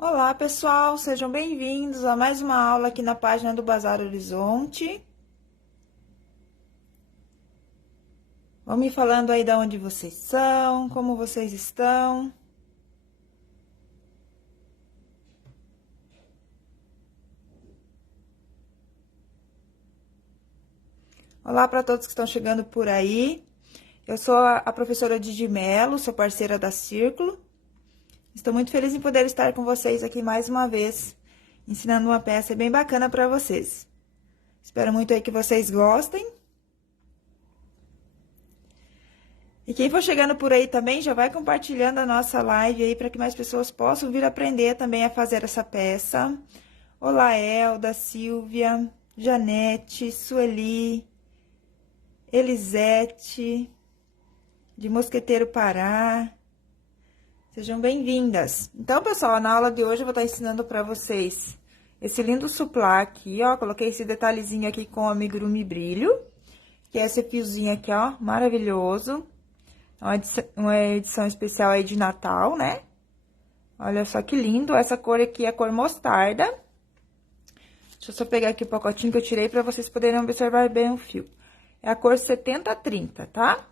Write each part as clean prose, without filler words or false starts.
Olá, pessoal, sejam bem-vindos a mais uma aula aqui na página do Bazar Horizonte. Vão me falando aí de onde vocês são, como vocês estão. Olá para todos que estão chegando por aí. Eu sou a professora Didi Mello, sou parceira da Círculo. Estou muito feliz em poder estar com vocês aqui mais uma vez, ensinando uma peça bem bacana para vocês. Espero muito aí que vocês gostem. E quem for chegando por aí também, já vai compartilhando a nossa live aí para que mais pessoas possam vir aprender também a fazer essa peça. Olá, Elda, Silvia, Janete, Sueli, Elisete, de Mosqueteiro, Pará. Sejam bem-vindas. Então, pessoal, na aula de hoje eu vou estar ensinando para vocês esse lindo suplá aqui, ó. Coloquei esse detalhezinho aqui com amigurumi brilho, que é esse fiozinho aqui, ó, maravilhoso. Uma edição especial aí de Natal, né? Olha só que lindo. Essa cor aqui é a cor mostarda. Deixa eu só pegar aqui o pacotinho que eu tirei para vocês poderem observar bem o fio. É a cor 70-30, tá?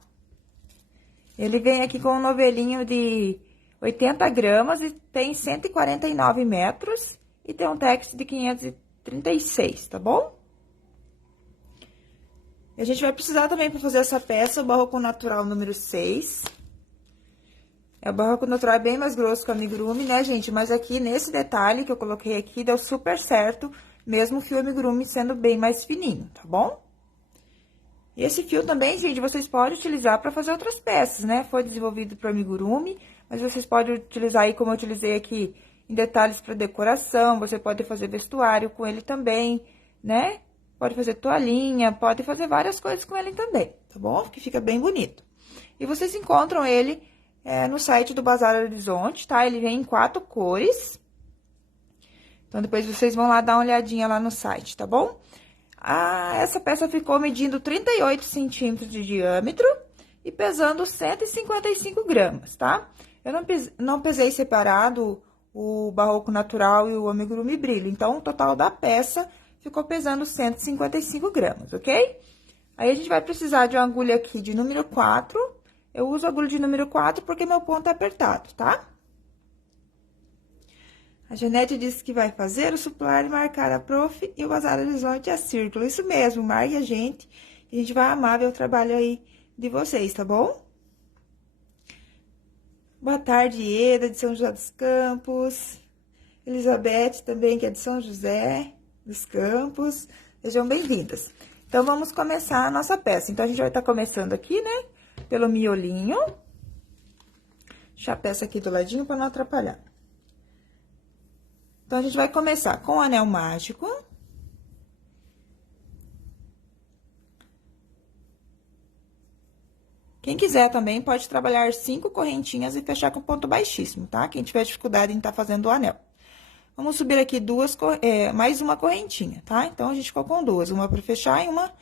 Ele vem aqui com um novelinho de 80 gramas e tem 149 metros. E tem um texto de 536, tá bom? E a gente vai precisar também para fazer essa peça, o barroco natural número 6. O barroco natural é bem mais grosso que o amigurumi, né, gente? Mas aqui, nesse detalhe que eu coloquei aqui, deu super certo, mesmo o fio amigurumi sendo bem mais fininho, tá bom? E esse fio também, gente, vocês podem utilizar para fazer outras peças, né? Foi desenvolvido para amigurumi, mas vocês podem utilizar aí, como eu utilizei aqui, em detalhes para decoração. Você pode fazer vestuário com ele também, né? Pode fazer toalhinha, pode fazer várias coisas com ele também, tá bom? Que fica bem bonito. E vocês encontram ele no site do Bazar Horizonte, tá? Ele vem em 4 cores. Então, depois vocês vão lá dar uma olhadinha lá no site, tá bom? Essa peça ficou medindo 38 centímetros de diâmetro e pesando 155 gramas, tá? Eu não pesei separado o barroco natural e o amigurumi brilho. Então, o total da peça ficou pesando 155 gramas, ok? Aí, a gente vai precisar de uma agulha aqui de número 4. Eu uso a agulha de número 4 porque meu ponto é apertado, tá? A Janete disse que vai fazer o suplá e marcar a prof e o Bazar Horizonte a Círculo. Isso mesmo, marque a gente vai amar ver o trabalho aí de vocês, tá bom? Boa tarde, Eda, de São José dos Campos. Elizabeth também, que é de São José dos Campos. Sejam bem-vindas. Então, vamos começar a nossa peça. Então, a gente vai estar começando aqui, né? Pelo miolinho. Deixar a peça aqui do ladinho para não atrapalhar. Então, a gente vai começar com o anel mágico. Quem quiser também pode trabalhar 5 correntinhas e fechar com ponto baixíssimo, tá? Quem tiver dificuldade em estar fazendo o anel. Vamos subir aqui mais uma correntinha, tá? Então, a gente ficou com 2, uma para fechar e uma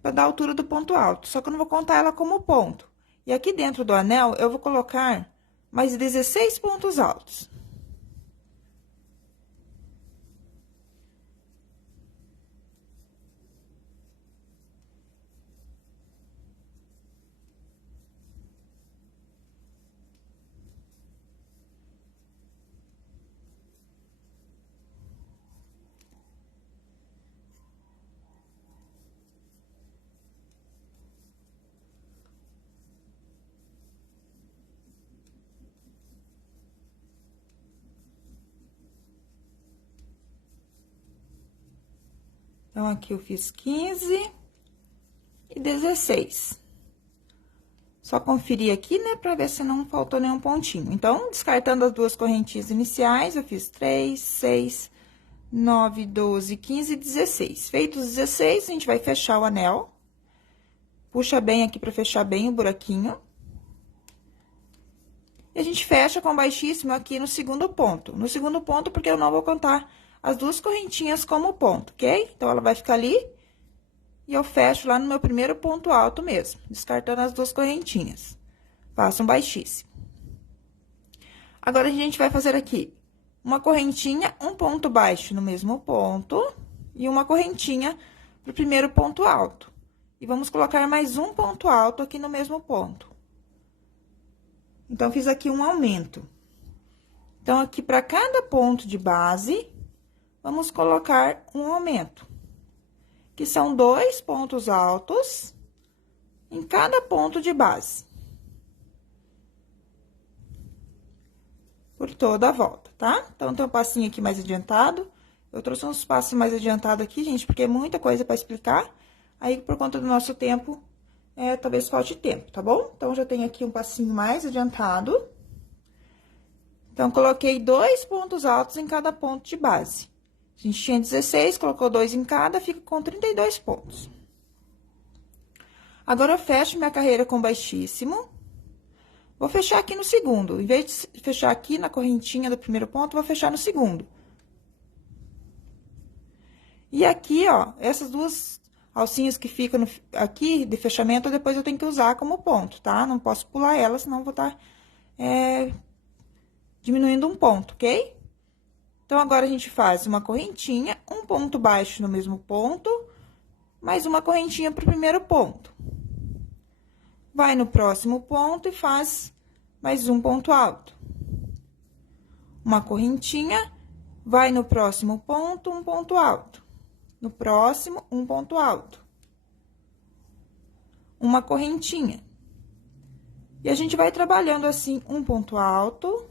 para dar a altura do ponto alto. Só que eu não vou contar ela como ponto. E aqui dentro do anel, eu vou colocar mais 16 pontos altos. Então, aqui eu fiz 15 e 16. Só conferir aqui, né, pra ver se não faltou nenhum pontinho. Então, descartando as 2 correntinhas iniciais, eu fiz 3, 6, 9, 12, 15 e 16. Feitos 16, a gente vai fechar o anel. Puxa bem aqui pra fechar bem o buraquinho. E a gente fecha com baixíssimo aqui no segundo ponto. No segundo ponto, porque eu não vou contar as 2 correntinhas como ponto, ok? Então, ela vai ficar ali e eu fecho lá no meu primeiro ponto alto mesmo, descartando as 2 correntinhas. Faço um baixíssimo. Agora, a gente vai fazer aqui uma correntinha, um ponto baixo no mesmo ponto e uma correntinha pro primeiro ponto alto. E vamos colocar mais um ponto alto aqui no mesmo ponto. Então, fiz aqui um aumento. Então, aqui para cada ponto de base, vamos colocar um aumento, que são 2 pontos altos em cada ponto de base. Por toda a volta, tá? Então, tem um passinho aqui mais adiantado. Eu trouxe uns passos mais adiantados aqui, gente, porque é muita coisa para explicar. Aí, por conta do nosso tempo, talvez falte tempo, tá bom? Então, já tenho aqui um passinho mais adiantado. Então, coloquei 2 pontos altos em cada ponto de base. A gente tinha 16, colocou 2 em cada, fica com 32 pontos. Agora, eu fecho minha carreira com baixíssimo. Vou fechar aqui no segundo. Em vez de fechar aqui na correntinha do primeiro ponto, vou fechar no segundo. E aqui, ó, essas duas alcinhas que ficam aqui de fechamento, depois eu tenho que usar como ponto, tá? Não posso pular elas, senão vou estar diminuindo um ponto, ok? Então, agora a gente faz uma correntinha, um ponto baixo no mesmo ponto, mais uma correntinha pro primeiro ponto. Vai no próximo ponto e faz mais um ponto alto. Uma correntinha, vai no próximo ponto, um ponto alto. No próximo, um ponto alto. Uma correntinha. E a gente vai trabalhando assim, um ponto alto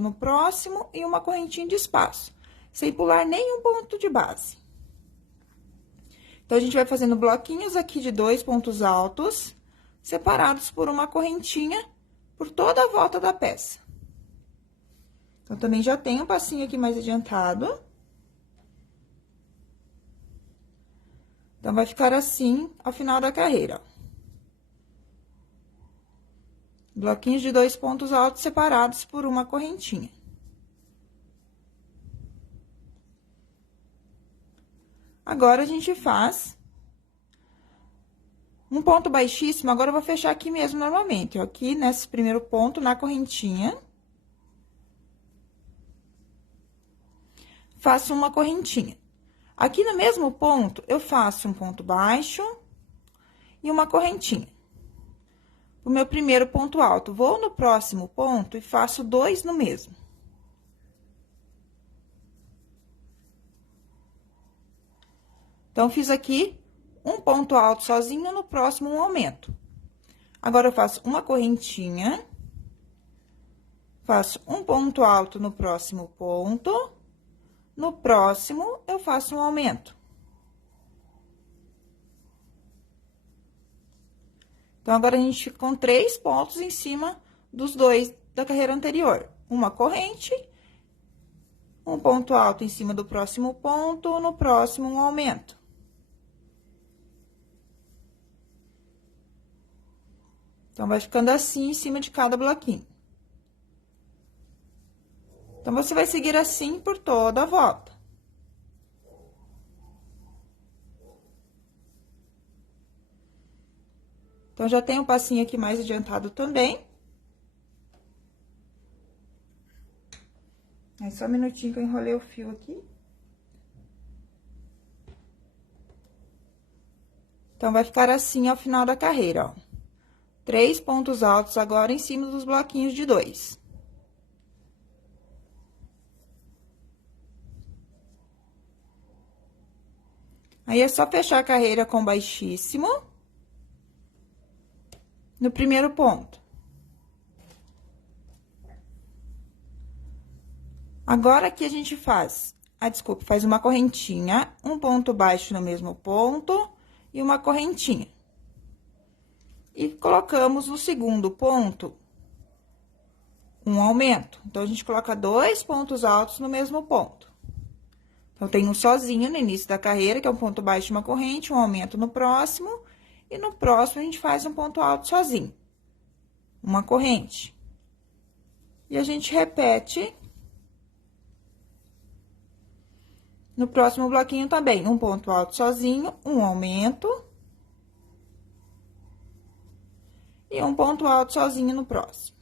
no próximo e uma correntinha de espaço, sem pular nenhum ponto de base. Então, a gente vai fazendo bloquinhos aqui de 2 pontos altos, separados por uma correntinha por toda a volta da peça. Então, também já tem um passinho aqui mais adiantado. Então, vai ficar assim ao final da carreira, ó. Bloquinhos de 2 pontos altos separados por uma correntinha. Agora, a gente faz um ponto baixíssimo. Agora, eu vou fechar aqui mesmo normalmente, ó, aqui nesse primeiro ponto, na correntinha. Faço uma correntinha. Aqui no mesmo ponto, eu faço um ponto baixo e uma correntinha. O meu primeiro ponto alto, vou no próximo ponto e faço 2 no mesmo. Então, fiz aqui um ponto alto sozinho, no próximo um aumento. Agora, eu faço uma correntinha, faço um ponto alto no próximo ponto, no próximo, eu faço um aumento. Então, agora, a gente fica com 3 pontos em cima dos 2 da carreira anterior. Uma corrente, um ponto alto em cima do próximo ponto, no próximo, um aumento. Então, vai ficando assim em cima de cada bloquinho. Então, você vai seguir assim por toda a volta. Então, já tem um passinho aqui mais adiantado também. Aí, só um minutinho que eu enrolei o fio aqui. Então, vai ficar assim ao final da carreira, ó. 3 pontos altos agora em cima dos bloquinhos de 2. Aí, é só fechar a carreira com baixíssimo no primeiro ponto. Agora, aqui a gente faz, faz uma correntinha, um ponto baixo no mesmo ponto e uma correntinha. E colocamos no segundo ponto um aumento. Então, a gente coloca 2 pontos altos no mesmo ponto. Então, tem um sozinho no início da carreira, que é um ponto baixo e uma corrente, um aumento no próximo, e no próximo a gente faz um ponto alto sozinho, uma corrente. E a gente repete no próximo bloquinho também, um ponto alto sozinho, um aumento. E um ponto alto sozinho no próximo.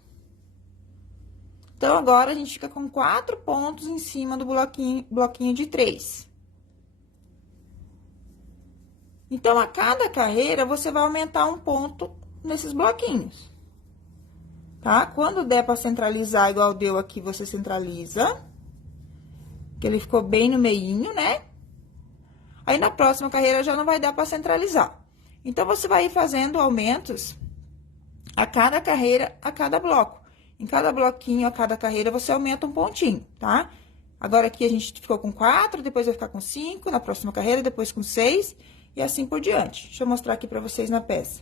Então, agora, a gente fica com 4 pontos em cima do bloquinho de 3. Então, a cada carreira, você vai aumentar um ponto nesses bloquinhos. Tá? Quando der pra centralizar, igual deu aqui, você centraliza. Que ele ficou bem no meinho, né? Aí, na próxima carreira, já não vai dar pra centralizar. Então, você vai ir fazendo aumentos a cada carreira, a cada bloco. Em cada bloquinho, a cada carreira, você aumenta um pontinho, tá? Agora, aqui a gente ficou com 4, depois vai ficar com 5, na próxima carreira, depois com 6, e assim por diante. Deixa eu mostrar aqui pra vocês na peça.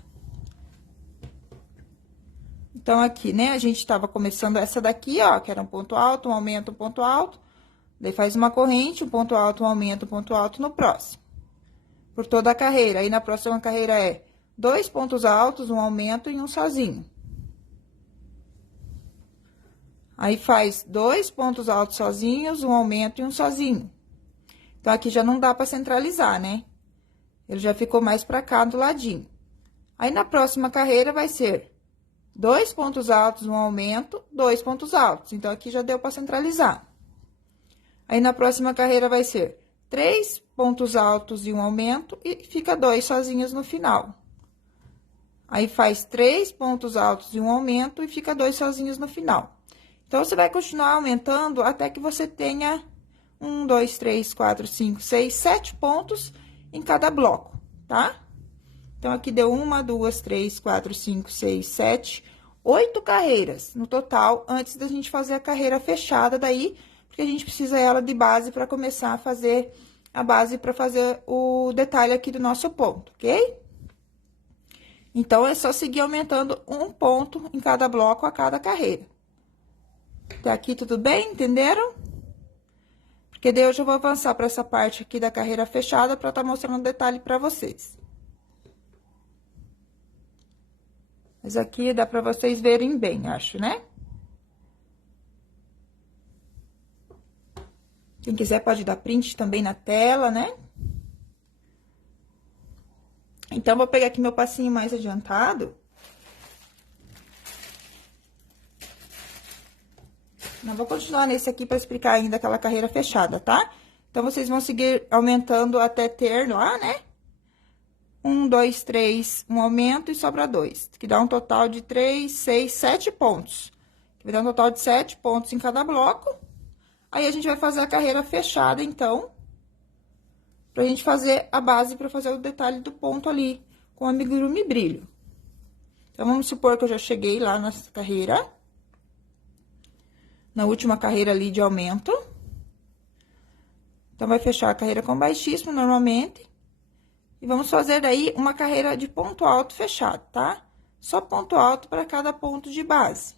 Então, aqui, né, a gente tava começando essa daqui, ó, que era um ponto alto, um aumento, um ponto alto. Daí, faz uma corrente, um ponto alto, um aumento, um ponto alto no próximo. Por toda a carreira. Aí, na próxima carreira é 2 pontos altos, um aumento e um sozinho. Aí, faz 2 pontos altos sozinhos, um aumento e um sozinho. Então, aqui já não dá pra centralizar, né? Ele já ficou mais pra cá do ladinho. Aí, na próxima carreira, vai ser 2 pontos altos, um aumento, 2 pontos altos. Então, aqui já deu pra centralizar. Aí, na próxima carreira, vai ser 3 pontos altos e um aumento, e fica 2 sozinhos no final. Aí, faz 3 pontos altos e um aumento, e fica 2 sozinhos no final. Então, você vai continuar aumentando até que você tenha 1, 2, 3, 4, 5, 6, 7 pontos em cada bloco, tá? Então, aqui deu 1, 2, 3, 4, 5, 6, 7, 8 carreiras no total, antes da gente fazer a carreira fechada daí, porque a gente precisa ela de base para começar a fazer a base para fazer o detalhe aqui do nosso ponto, ok? Então, é só seguir aumentando um ponto em cada bloco a cada carreira. Até aqui tudo bem? Entenderam? Porque daí eu já vou avançar para essa parte aqui da carreira fechada para estar mostrando o detalhe para vocês. Mas aqui dá para vocês verem bem, acho, né? Quem quiser pode dar print também na tela, né? Então, vou pegar aqui meu passinho mais adiantado. Não vou continuar nesse aqui para explicar ainda aquela carreira fechada, tá? Então, vocês vão seguir aumentando até ter lá, né? 1, 2, 3, um aumento e sobra 2, que dá um total de 3, 6, 7 pontos. Que vai dar um total de 7 pontos em cada bloco. Aí, a gente vai fazer a carreira fechada, então, pra gente fazer a base pra fazer o detalhe do ponto ali, com amigurumi brilho. Então, vamos supor que eu já cheguei lá nessa carreira, na última carreira ali de aumento. Então, vai fechar a carreira com baixíssimo, normalmente. E vamos fazer daí uma carreira de ponto alto fechado, tá? Só ponto alto para cada ponto de base.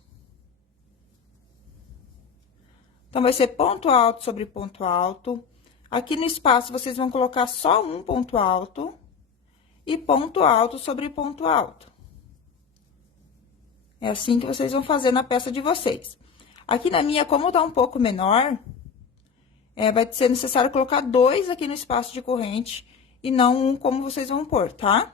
Então, vai ser ponto alto sobre ponto alto. Aqui no espaço, vocês vão colocar só um ponto alto. E ponto alto sobre ponto alto. É assim que vocês vão fazer na peça de vocês. Aqui na minha, como tá um pouco menor, vai ser necessário colocar 2 aqui no espaço de corrente. E não um como vocês vão pôr, tá?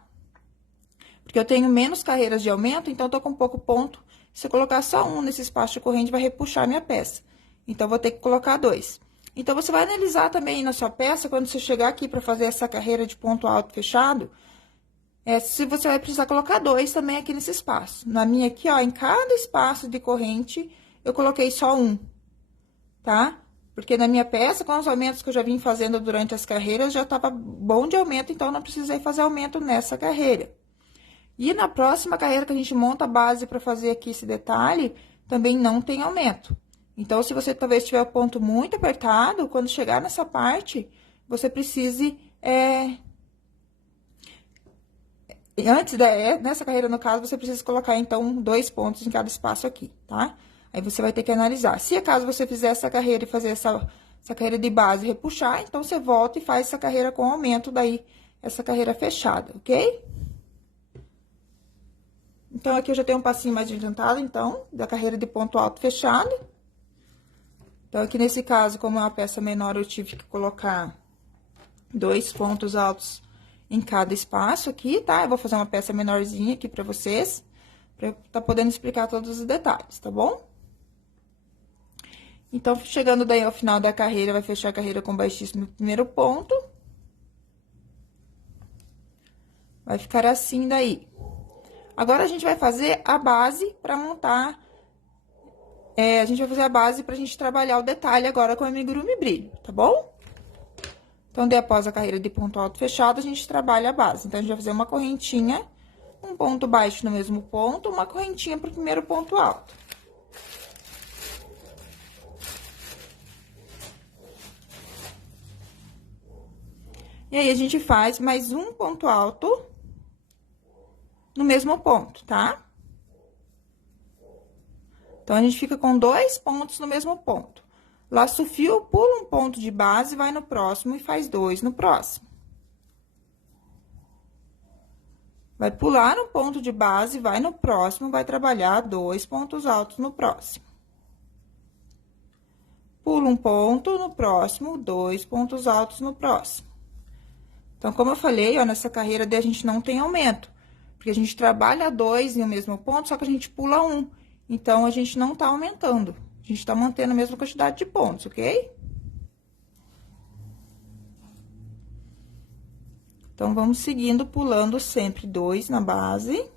Porque eu tenho menos carreiras de aumento, então, eu tô com pouco ponto. Se eu colocar só um nesse espaço de corrente, vai repuxar a minha peça. Então, vou ter que colocar 2. Então, você vai analisar também na sua peça, quando você chegar aqui para fazer essa carreira de ponto alto fechado, se você vai precisar colocar 2 também aqui nesse espaço. Na minha aqui, ó, em cada espaço de corrente, eu coloquei só um, tá? Porque na minha peça, com os aumentos que eu já vim fazendo durante as carreiras, já tava bom de aumento, então, não precisei fazer aumento nessa carreira. E na próxima carreira que a gente monta a base para fazer aqui esse detalhe, também não tem aumento. Então, se você talvez tiver o ponto muito apertado, quando chegar nessa parte, você precise, nessa carreira, no caso, você precisa colocar, então, 2 pontos em cada espaço aqui, tá? Aí, você vai ter que analisar. Se acaso você fizer essa carreira e fazer essa carreira de base e repuxar, então, você volta e faz essa carreira com aumento, daí, essa carreira fechada, ok? Então, aqui eu já tenho um passinho mais adiantado, então, da carreira de ponto alto fechado. Então, aqui nesse caso, como é uma peça menor, eu tive que colocar 2 pontos altos em cada espaço aqui, tá? Eu vou fazer uma peça menorzinha aqui pra vocês, pra eu tá podendo explicar todos os detalhes, tá bom? Então, chegando daí ao final da carreira, vai fechar a carreira com baixíssimo no primeiro ponto. Vai ficar assim daí. Agora, a gente vai fazer a base pra montar... a gente vai fazer a base pra gente trabalhar o detalhe agora com o amigurumi brilho, tá bom? Então, daí, após a carreira de ponto alto fechado, a gente trabalha a base. Então, a gente vai fazer uma correntinha, um ponto baixo no mesmo ponto, uma correntinha pro primeiro ponto alto. E aí, a gente faz mais um ponto alto no mesmo ponto, tá? Então, a gente fica com 2 pontos no mesmo ponto. Laço o fio, pula um ponto de base, vai no próximo e faz 2 no próximo. Vai pular um ponto de base, vai no próximo, vai trabalhar 2 pontos altos no próximo. Pula um ponto no próximo, 2 pontos altos no próximo. Então, como eu falei, ó, nessa carreira a gente não tem aumento, porque a gente trabalha 2 em o mesmo ponto, só que a gente pula 1. Então, a gente não tá aumentando, a gente tá mantendo a mesma quantidade de pontos, ok? Então, vamos seguindo, pulando sempre 2 na base.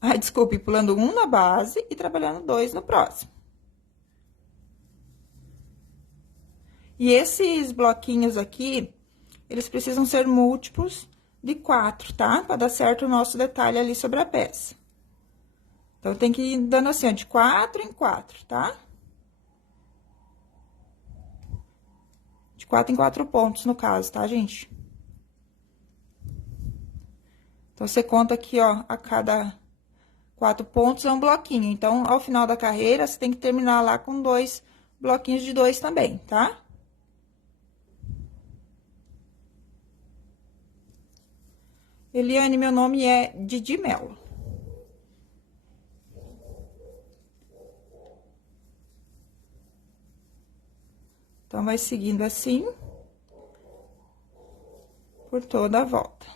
Ah, desculpe, pulando 1 na base e trabalhando 2 no próximo. E esses bloquinhos aqui, eles precisam ser múltiplos de 4, tá? Pra dar certo o nosso detalhe ali sobre a peça. Então, tem que ir dando assim, ó, de 4 em 4, tá? De 4 em 4 pontos, no caso, tá, gente? Então, você conta aqui, ó, a cada 4 pontos é um bloquinho. Então, ao final da carreira, você tem que terminar lá com 2 bloquinhos de 2 também, tá? Eliane, meu nome é Didi Mello. Então, vai seguindo assim, por toda a volta.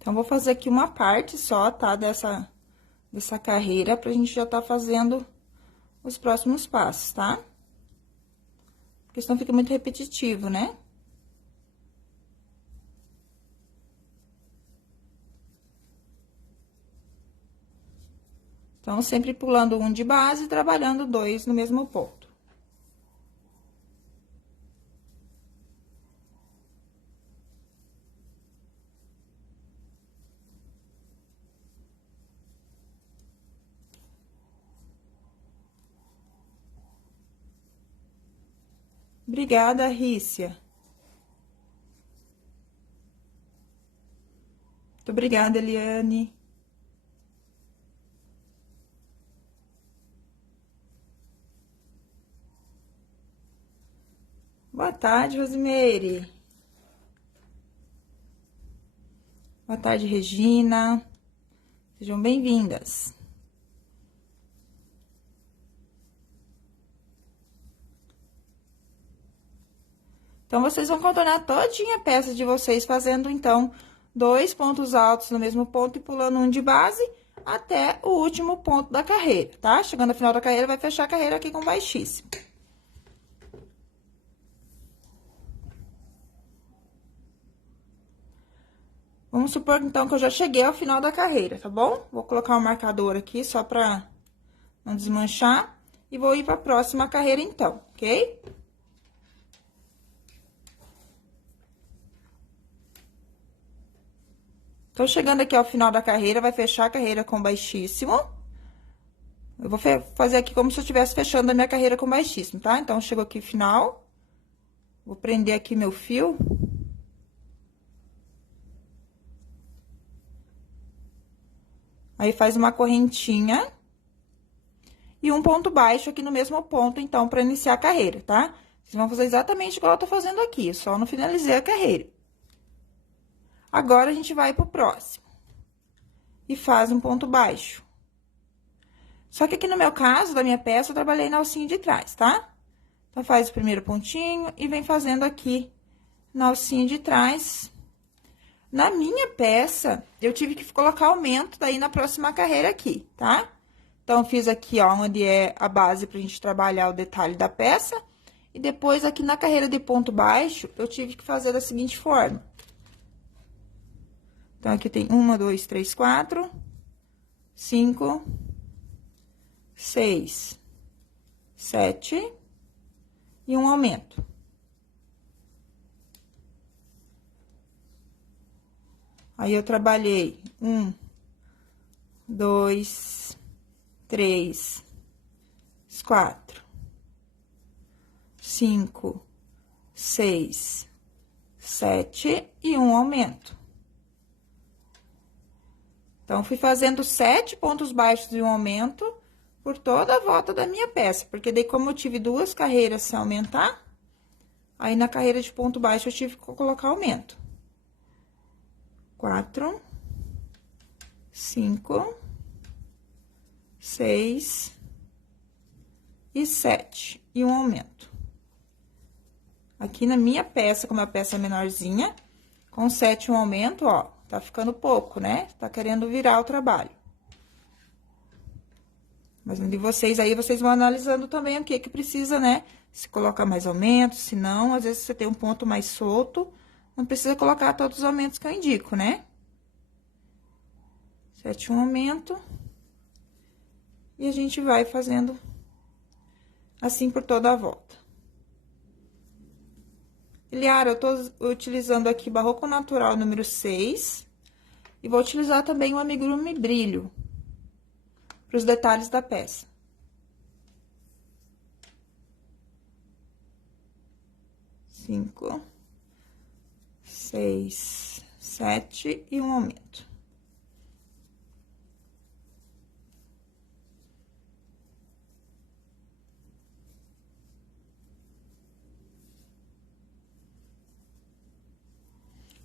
Então, vou fazer aqui uma parte só, tá? Dessa carreira, pra gente já tá fazendo os próximos passos, tá? Porque senão fica muito repetitivo, né? Então, sempre pulando 1 de base e trabalhando 2 no mesmo ponto. Obrigada, Rícia. Muito obrigada, Eliane. Boa tarde, Rosimeire. Boa tarde, Regina. Sejam bem-vindas. Então, vocês vão contornar todinha a peça de vocês, fazendo, então, 2 pontos altos no mesmo ponto e pulando 1 de base até o último ponto da carreira, tá? Chegando ao final da carreira, vai fechar a carreira aqui com baixíssimo. Vamos supor, então, que eu já cheguei ao final da carreira, tá bom? Vou colocar um marcador aqui, só pra não desmanchar. E vou ir pra próxima carreira, então, ok? Então, chegando aqui ao final da carreira, vai fechar a carreira com baixíssimo. Eu vou fazer aqui como se eu estivesse fechando a minha carreira com baixíssimo, tá? Então, chegou aqui final. Vou prender aqui meu fio. Aí, faz uma correntinha. E um ponto baixo aqui no mesmo ponto, então, pra iniciar a carreira, tá? Vocês vão fazer exatamente igual eu tô fazendo aqui, só não finalizei a carreira. Agora, a gente vai pro próximo. e faz um ponto baixo. Só que aqui no meu caso, da minha peça, eu trabalhei na alcinha de trás, tá? Então, faz o primeiro pontinho e vem fazendo aqui na alcinha de trás. Na minha peça, eu tive que colocar aumento daí na próxima carreira aqui, tá? Então, fiz aqui, ó, onde é a base pra gente trabalhar o detalhe da peça. E depois, aqui na carreira de ponto baixo, eu tive que fazer da seguinte forma. Então, aqui tem 1, 2, 3, 4, 5, 6, 7 e um aumento. Aí, eu trabalhei 1, 2, 3, 4, 5, 6, 7 e um aumento. Então, fui fazendo 7 pontos baixos e um aumento por toda a volta da minha peça, porque daí, como eu tive duas carreiras sem aumentar, aí na carreira de ponto baixo eu tive que colocar aumento. 4, 5, 6 e 7 e um aumento. Aqui na minha peça, como a peça é menorzinha, com 7 um aumento, ó, tá ficando pouco, né? Tá querendo virar o trabalho. Mas de vocês aí, vocês vão analisando também o que que precisa, né? Se colocar mais aumentos, se não, às vezes você tem um ponto mais solto, não precisa colocar todos os aumentos que eu indico, né? 7 um aumento. E a gente vai fazendo assim por toda a volta. Eliara, eu tô utilizando aqui Barroco Natural número 6. E vou utilizar também o amigurumi brilho para os detalhes da peça. 5, 6, 7 e um aumento.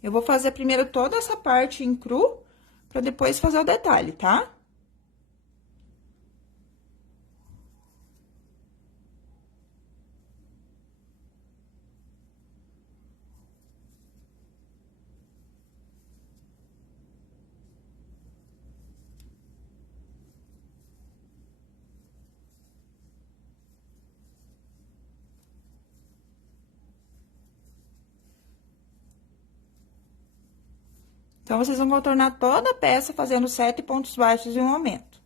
Eu vou fazer primeiro toda essa parte em cru, para depois fazer o detalhe, tá? Então, vocês vão contornar toda a peça fazendo 7 pontos baixos e um aumento.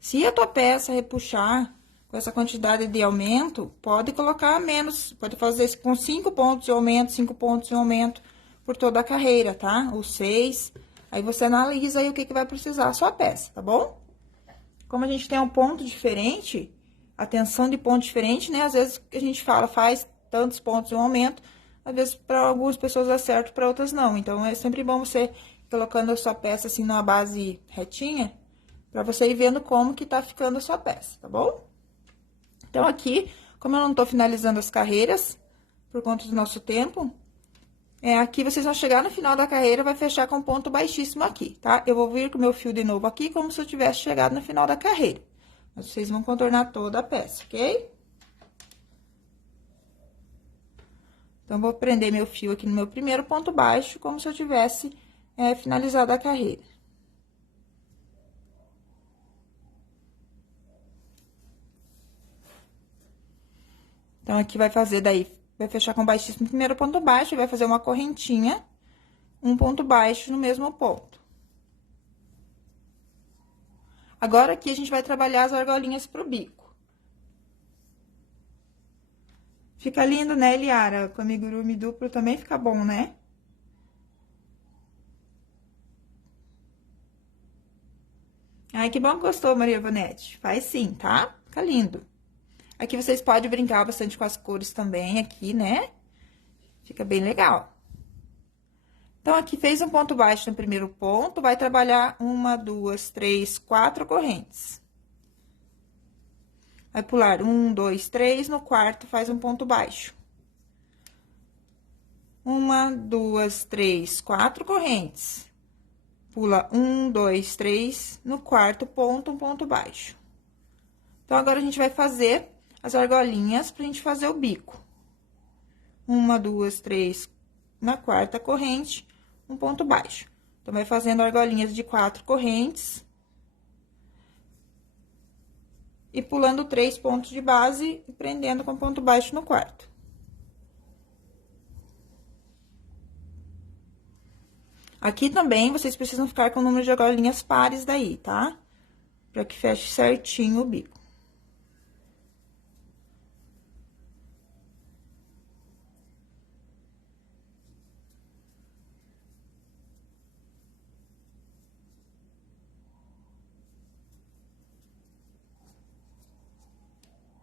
Se a tua peça repuxar com essa quantidade de aumento, pode colocar menos, pode fazer com 5 pontos de aumento, 5 pontos de aumento por toda a carreira, tá? Ou 6. Aí, você analisa aí o que vai precisar a sua peça, tá bom? Como a gente tem um ponto diferente, a tensão de ponto diferente, né? Às vezes, a gente fala, faz tantos pontos de um aumento, às vezes, para algumas pessoas dá certo, para outras não. Então, é sempre bom você ir colocando a sua peça assim numa base retinha, para você ir vendo como que tá ficando a sua peça, tá bom? Então, aqui, como eu não tô finalizando as carreiras, por conta do nosso tempo, aqui vocês vão chegar no final da carreira, vai fechar com ponto baixíssimo aqui, tá? Eu vou vir com o meu fio de novo aqui, como se eu tivesse chegado no final da carreira. Mas vocês vão contornar toda a peça, ok? Então, vou prender meu fio aqui no meu primeiro ponto baixo, como se eu tivesse finalizado a carreira. Então, aqui vai fazer daí, vai fechar com baixíssimo no primeiro ponto baixo, e vai fazer uma correntinha, um ponto baixo no mesmo ponto. Agora, aqui, a gente vai trabalhar as argolinhas pro bico. Fica lindo, né, Eliara? Com amigurumi duplo também fica bom, né? Ai, que bom que gostou, Maria Ivonete. Faz sim, tá? Fica lindo. Aqui vocês podem brincar bastante com as cores também, aqui, né? Fica bem legal. Então, aqui fez um ponto baixo no primeiro ponto, vai trabalhar 1, 2, 3, 4 correntes. Vai pular 1, 2, 3, no quarto faz um ponto baixo. 1, 2, 3, 4 correntes. Pula 1, 2, 3, no quarto ponto, um ponto baixo. Então, agora, a gente vai fazer as argolinhas pra gente fazer o bico. 1, 2, 3, na quarta corrente, um ponto baixo. Então, vai fazendo argolinhas de 4 correntes. E pulando 3 pontos de base e prendendo com ponto baixo no quarto. Aqui também, vocês precisam ficar com o número de argolinhas pares daí, tá? Pra que feche certinho o bico.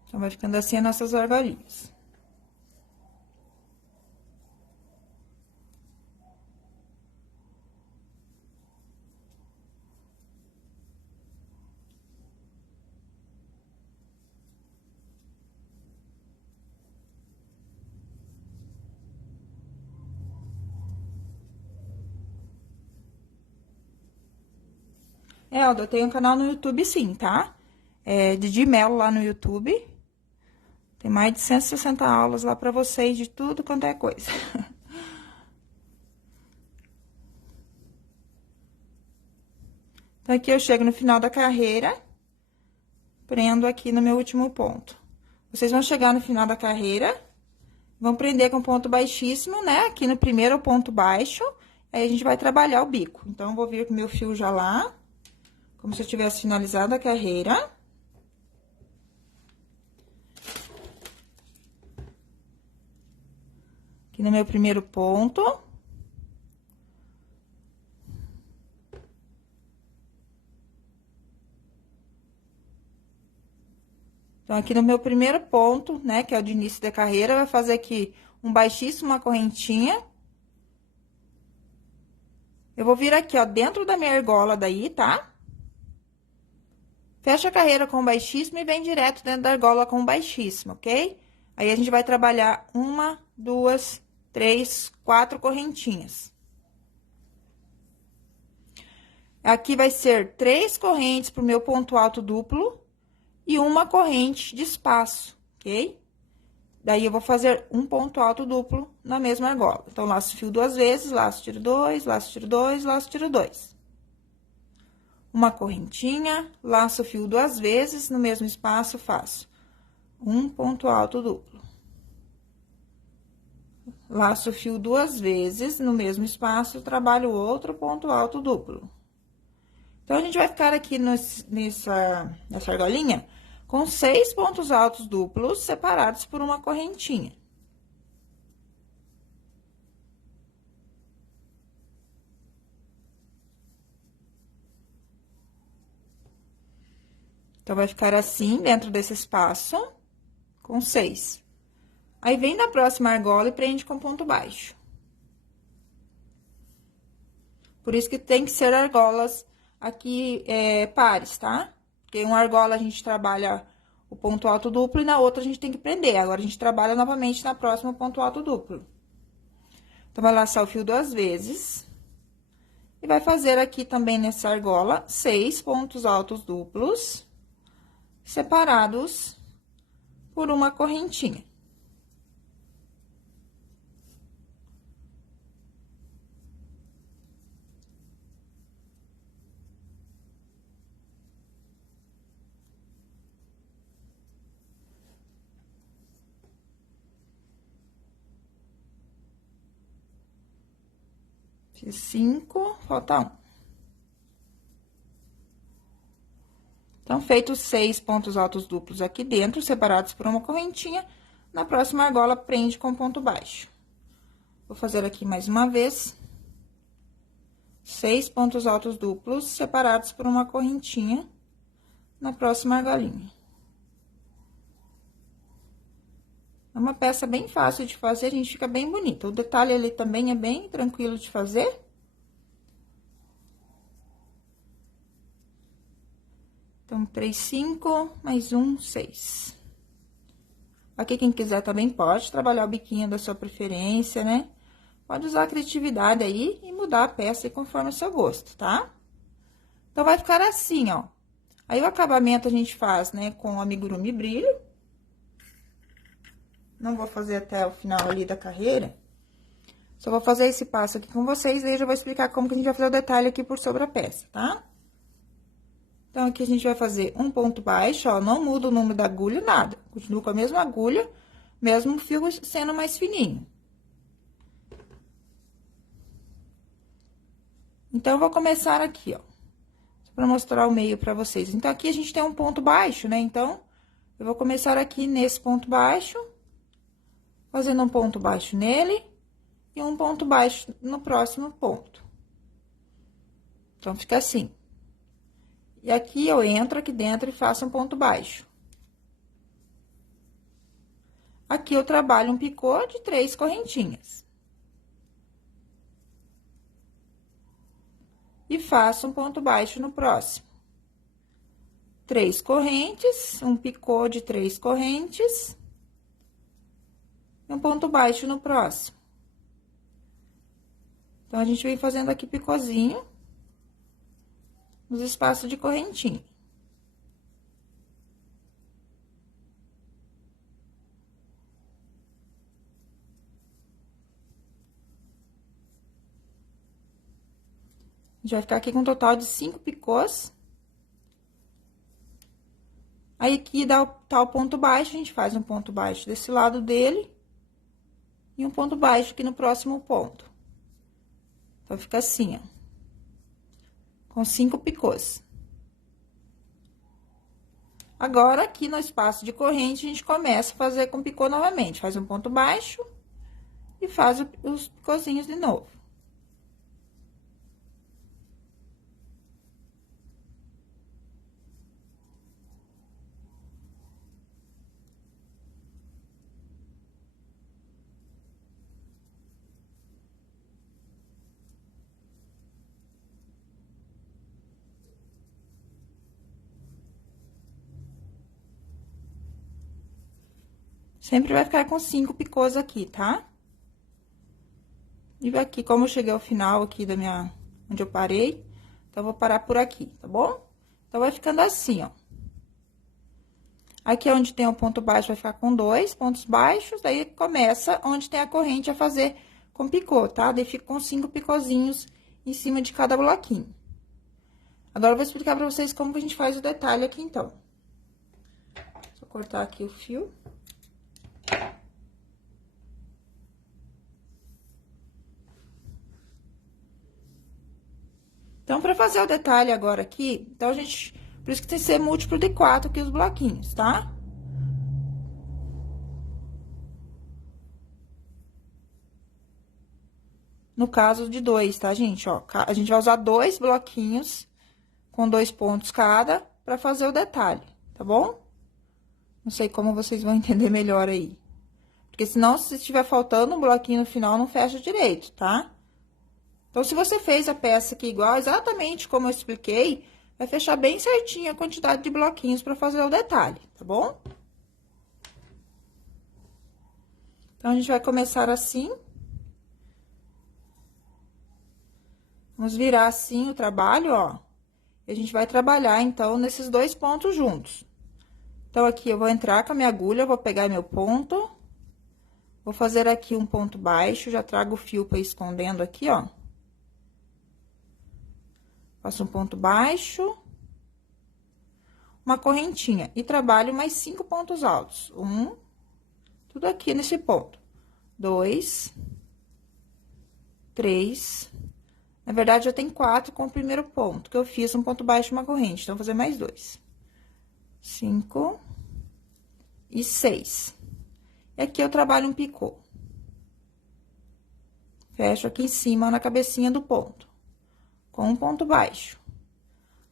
Então, vai ficando assim as nossas argolinhas. Elda, eu tenho um canal no YouTube sim, tá? É Didi Melo lá no YouTube. Tem mais de 160 aulas lá pra vocês de tudo quanto é coisa. Então, aqui eu chego no final da carreira, prendo aqui no meu último ponto. Vocês vão chegar no final da carreira, vão prender com ponto baixíssimo, né? Aqui no primeiro ponto baixo, aí a gente vai trabalhar o bico. Então, eu vou vir com o meu fio já lá, como se eu tivesse finalizado a carreira. Aqui no meu primeiro ponto. Então, aqui no meu primeiro ponto, né, que é o de início da carreira, vai fazer aqui um baixíssimo, uma correntinha. Eu vou vir aqui, ó, dentro da minha argola daí, tá? Fecha a carreira com baixíssimo e vem direto dentro da argola com baixíssimo, ok? Aí, a gente vai trabalhar 1, 2, 3, 4 correntinhas. Aqui vai ser 3 correntes pro meu ponto alto duplo e uma corrente de espaço, ok? Daí, eu vou fazer um ponto alto duplo na mesma argola. Então, laço fio 2 vezes, laço, tiro 2, laço, tiro 2, laço, tiro 2. Uma correntinha, laço fio 2 vezes, no mesmo espaço, faço um ponto alto duplo. Laço fio 2 vezes, no mesmo espaço, trabalho outro ponto alto duplo. Então, a gente vai ficar aqui nessa argolinha com 6 pontos altos duplos separados por uma correntinha. Então, vai ficar assim, dentro desse espaço, com 6. Aí, vem na próxima argola e prende com ponto baixo. Por isso que tem que ser argolas aqui, pares, tá? Porque uma argola a gente trabalha o ponto alto duplo e na outra a gente tem que prender. Agora, a gente trabalha novamente na próxima ponto alto duplo. Então, vai laçar o fio 2 vezes. E vai fazer aqui também nessa argola 6 pontos altos duplos, separados por uma correntinha. Fiz 5, falta 1. Então, feitos 6 pontos altos duplos aqui dentro, separados por uma correntinha, na próxima argola, prende com ponto baixo. Vou fazer aqui mais uma vez. 6 pontos altos duplos, separados por uma correntinha, na próxima argolinha. É uma peça bem fácil de fazer, a gente fica bem bonita. O detalhe ali também é bem tranquilo de fazer. Então, 3, 5, mais 1, 6. Aqui, quem quiser também pode trabalhar o biquinho da sua preferência, né? Pode usar a criatividade aí e mudar a peça conforme o seu gosto, tá? Então, vai ficar assim, ó. Aí, o acabamento a gente faz, né, com amigurumi brilho. Não vou fazer até o final ali da carreira. Só vou fazer esse passo aqui com vocês, daí eu já vou explicar como que a gente vai fazer o detalhe aqui por sobre a peça, tá? Então, aqui a gente vai fazer um ponto baixo, ó, não muda o número da agulha, nada. Continua com a mesma agulha, mesmo o fio sendo mais fininho. Então, eu vou começar aqui, ó, pra mostrar o meio pra vocês. Então, aqui a gente tem um ponto baixo, né? Então, eu vou começar aqui nesse ponto baixo, fazendo um ponto baixo nele e um ponto baixo no próximo ponto. Então, fica assim. E aqui, eu entro aqui dentro e faço um ponto baixo. Aqui, eu trabalho um picô de 3 correntinhas. E faço um ponto baixo no próximo. 3 correntes, um picô de 3 correntes. E um ponto baixo no próximo. Então, a gente vem fazendo aqui picôzinho nos espaços de correntinha. A gente vai ficar aqui com um total de 5 picôs. Aí, aqui tá o ponto baixo, a gente faz um ponto baixo desse lado dele. E um ponto baixo aqui no próximo ponto. Então, fica assim, ó. Com 5 picôs. Agora, aqui no espaço de corrente, a gente começa a fazer com picô novamente. Faz um ponto baixo e faz os picôzinhos de novo. Sempre vai ficar com 5 picôs aqui, tá? E aqui, como eu cheguei ao final aqui da minha... onde eu parei, então, eu vou parar por aqui, tá bom? Então, vai ficando assim, ó. Aqui, onde tem o ponto baixo, vai ficar com 2 pontos baixos, daí começa onde tem a corrente a fazer com picô, tá? Daí, fica com 5 picôzinhos em cima de cada bloquinho. Agora, eu vou explicar pra vocês como que a gente faz o detalhe aqui, então. Deixa eu cortar aqui o fio. Então, pra fazer o detalhe agora aqui, então, a gente... Por isso que tem que ser múltiplo de 4 aqui os bloquinhos, tá? No caso de 2, tá, gente? Ó, a gente vai usar 2 bloquinhos com 2 pontos cada pra fazer o detalhe, tá bom? Não sei como vocês vão entender melhor aí. Porque senão, se estiver faltando um bloquinho no final, não fecha direito, tá? Então, se você fez a peça aqui igual, exatamente como eu expliquei, vai fechar bem certinho a quantidade de bloquinhos pra fazer o detalhe, tá bom? Então, a gente vai começar assim. Vamos virar assim o trabalho, ó. E a gente vai trabalhar, então, nesses 2 pontos juntos. Então, aqui, eu vou entrar com a minha agulha, vou pegar meu ponto. Vou fazer aqui um ponto baixo, já trago o fio pra ir escondendo aqui, ó. Faço um ponto baixo. Uma correntinha. E trabalho mais 5 pontos altos. 1, tudo aqui nesse ponto. 2, 3. Na verdade, já tem 4 com o primeiro ponto, que eu fiz um ponto baixo e uma corrente. Então, vou fazer mais 2. 5 e 6. E aqui eu trabalho um picô. Fecho aqui em cima, na cabecinha do ponto, com um ponto baixo.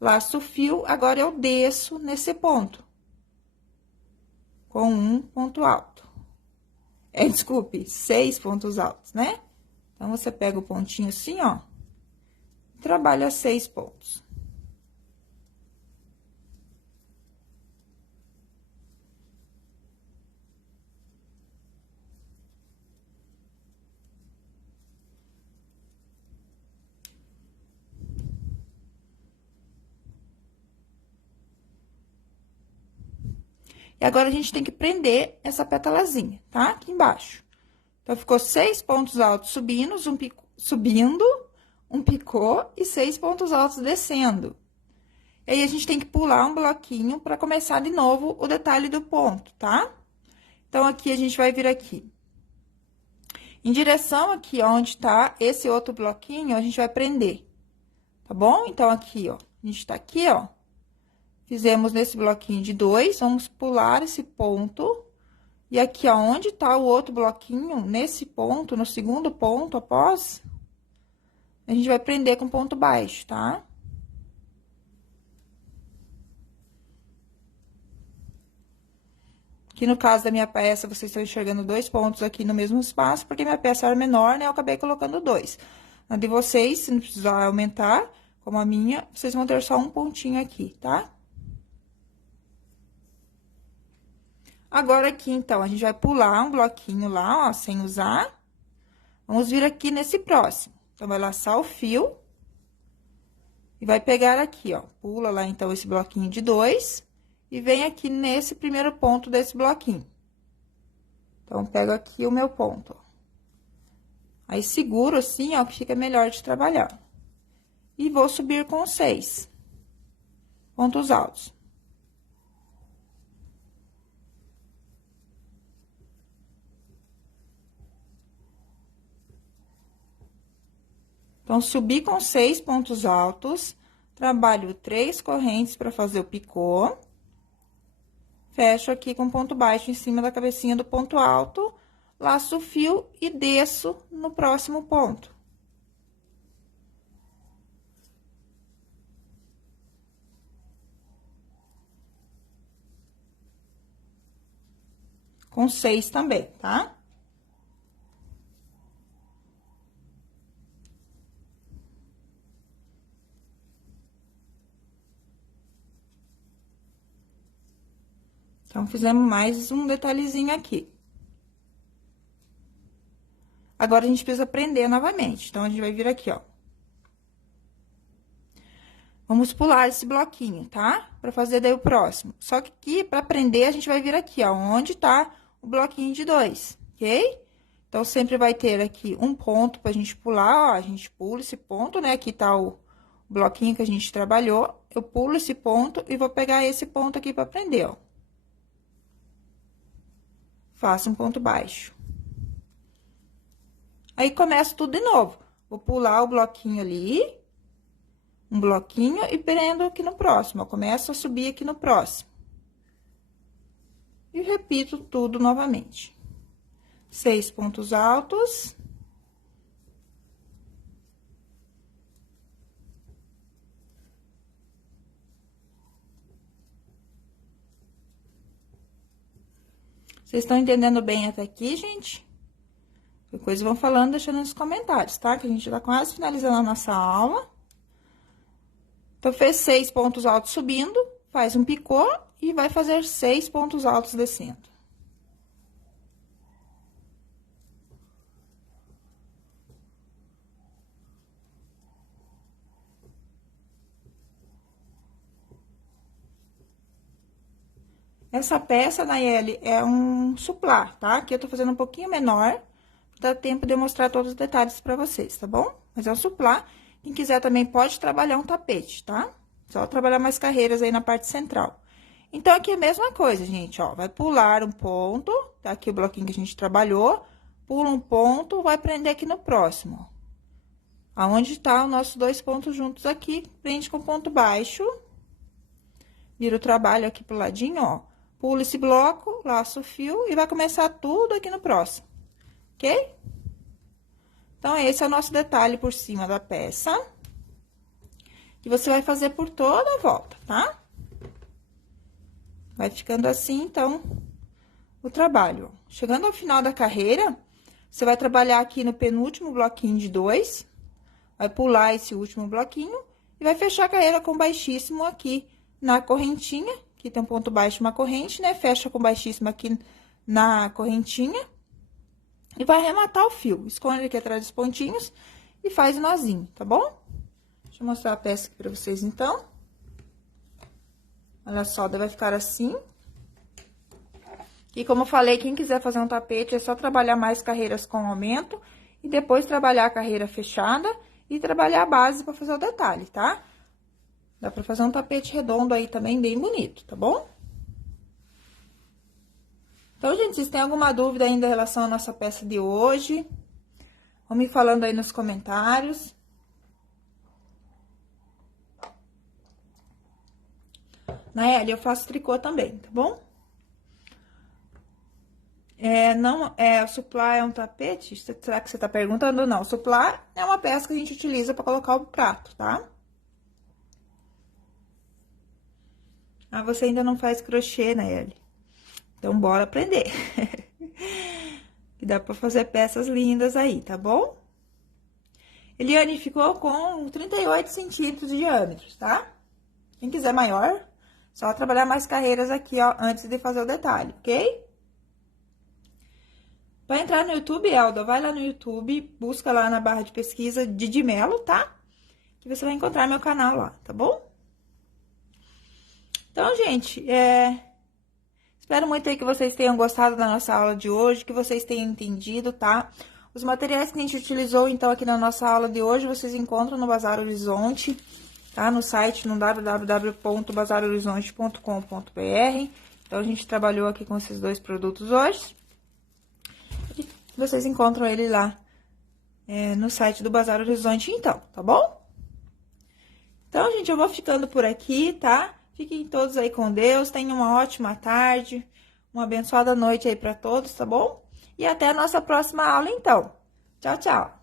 Laço o fio, agora eu desço nesse ponto, com um ponto alto. Desculpe, 6 pontos altos, né? Então, você pega o pontinho assim, ó, e trabalha 6 pontos. E agora, a gente tem que prender essa pétalazinha, tá? Aqui embaixo. Então, ficou 6 pontos altos subindo, um picô e 6 pontos altos descendo. E aí, a gente tem que pular um bloquinho pra começar de novo o detalhe do ponto, tá? Então, aqui, a gente vai vir aqui. Em direção aqui, onde tá esse outro bloquinho, a gente vai prender, tá bom? Então, aqui, ó, a gente tá aqui, ó. Fizemos nesse bloquinho de 2, vamos pular esse ponto. E aqui, ó, onde tá o outro bloquinho, nesse ponto, no segundo ponto após, a gente vai prender com ponto baixo, tá? Aqui no caso da minha peça, vocês estão enxergando 2 pontos aqui no mesmo espaço, porque minha peça era menor, né? Eu acabei colocando 2. Na de vocês, se não precisar aumentar, como a minha, vocês vão ter só um pontinho aqui, tá? Agora, aqui, então, a gente vai pular um bloquinho lá, ó, sem usar. Vamos vir aqui nesse próximo. Então, vai laçar o fio. E vai pegar aqui, ó. Pula lá, então, esse bloquinho de 2. E vem aqui nesse primeiro ponto desse bloquinho. Então, pego aqui o meu ponto, ó. Aí, seguro assim, ó, que fica melhor de trabalhar. E vou subir com 6 pontos altos. Então, subi com 6 pontos altos, trabalho 3 correntes para fazer o picô. Fecho aqui com ponto baixo em cima da cabecinha do ponto alto, laço o fio e desço no próximo ponto. Com 6 também, tá? Então, fizemos mais um detalhezinho aqui. Agora, a gente precisa prender novamente. Então, a gente vai vir aqui, ó. Vamos pular esse bloquinho, tá? Pra fazer daí o próximo. Só que aqui, pra prender, a gente vai vir aqui, ó, onde tá o bloquinho de 2, ok? Então, sempre vai ter aqui um ponto pra gente pular, ó, a gente pula esse ponto, né? Aqui tá o bloquinho que a gente trabalhou. Eu pulo esse ponto e vou pegar esse ponto aqui pra prender, ó. Faço um ponto baixo. Aí, começo tudo de novo. Vou pular o bloquinho ali, um bloquinho e prendo aqui no próximo. Eu começo a subir aqui no próximo. E repito tudo novamente. 6 pontos altos. Vocês estão entendendo bem até aqui, gente? Depois vão falando, deixando nos comentários, tá? Que a gente tá quase finalizando a nossa aula. Então, fez 6 pontos altos subindo, faz um picô e vai fazer 6 pontos altos descendo. Essa peça, Nayeli, é um suplá, tá? Aqui eu tô fazendo um pouquinho menor, pra dar tempo de eu mostrar todos os detalhes pra vocês, tá bom? Mas é um suplá. Quem quiser também pode trabalhar um tapete, tá? Só trabalhar mais carreiras aí na parte central. Então, aqui é a mesma coisa, gente, ó. Vai pular um ponto, tá aqui o bloquinho que a gente trabalhou, pula um ponto, vai prender aqui no próximo. Aonde tá os nossos 2 pontos juntos aqui, prende com ponto baixo. Vira o trabalho aqui pro ladinho, ó. Pula esse bloco, laço o fio e vai começar tudo aqui no próximo, ok? Então, esse é o nosso detalhe por cima da peça. Que você vai fazer por toda a volta, tá? Vai ficando assim, então, o trabalho. Chegando ao final da carreira, você vai trabalhar aqui no penúltimo bloquinho de 2. Vai pular esse último bloquinho e vai fechar a carreira com baixíssimo aqui na correntinha. Aqui tem um ponto baixo, uma corrente, né? Fecha com baixíssimo aqui na correntinha. E vai arrematar o fio. Esconde aqui atrás dos pontinhos e faz o nozinho, tá bom? Deixa eu mostrar a peça aqui pra vocês, então. Olha só, vai ficar assim. E como eu falei, quem quiser fazer um tapete é só trabalhar mais carreiras com aumento e depois trabalhar a carreira fechada e trabalhar a base para fazer o detalhe, tá? Dá pra fazer um tapete redondo aí também bem bonito, tá bom? Então, gente, vocês têm alguma dúvida ainda em relação à nossa peça de hoje? Vão me falando aí nos comentários. Naeli, eu faço tricô também, tá bom? O suplá é um tapete? Será que você tá perguntando? Não, o suplá é uma peça que a gente utiliza para colocar o prato, tá? Ah, você ainda não faz crochê, Naeli? Então, bora aprender. Que dá pra fazer peças lindas aí, tá bom? Eliane, ficou com 38 centímetros de diâmetro, tá? Quem quiser maior, só trabalhar mais carreiras aqui, ó, antes de fazer o detalhe, ok? Pra entrar no YouTube, Elda, vai lá no YouTube, busca lá na barra de pesquisa Didi Melo, tá? Que você vai encontrar meu canal lá, tá bom? Então, gente, espero muito aí que vocês tenham gostado da nossa aula de hoje, que vocês tenham entendido, tá? Os materiais que a gente utilizou, então, aqui na nossa aula de hoje, vocês encontram no Bazar Horizonte, tá? No site, no www.bazarhorizonte.com.br. Então, a gente trabalhou aqui com esses dois produtos hoje. E vocês encontram ele lá no site do Bazar Horizonte, então, tá bom? Então, gente, eu vou ficando por aqui, tá? Fiquem todos aí com Deus, tenham uma ótima tarde, uma abençoada noite aí pra todos, tá bom? E até a nossa próxima aula, então. Tchau, tchau!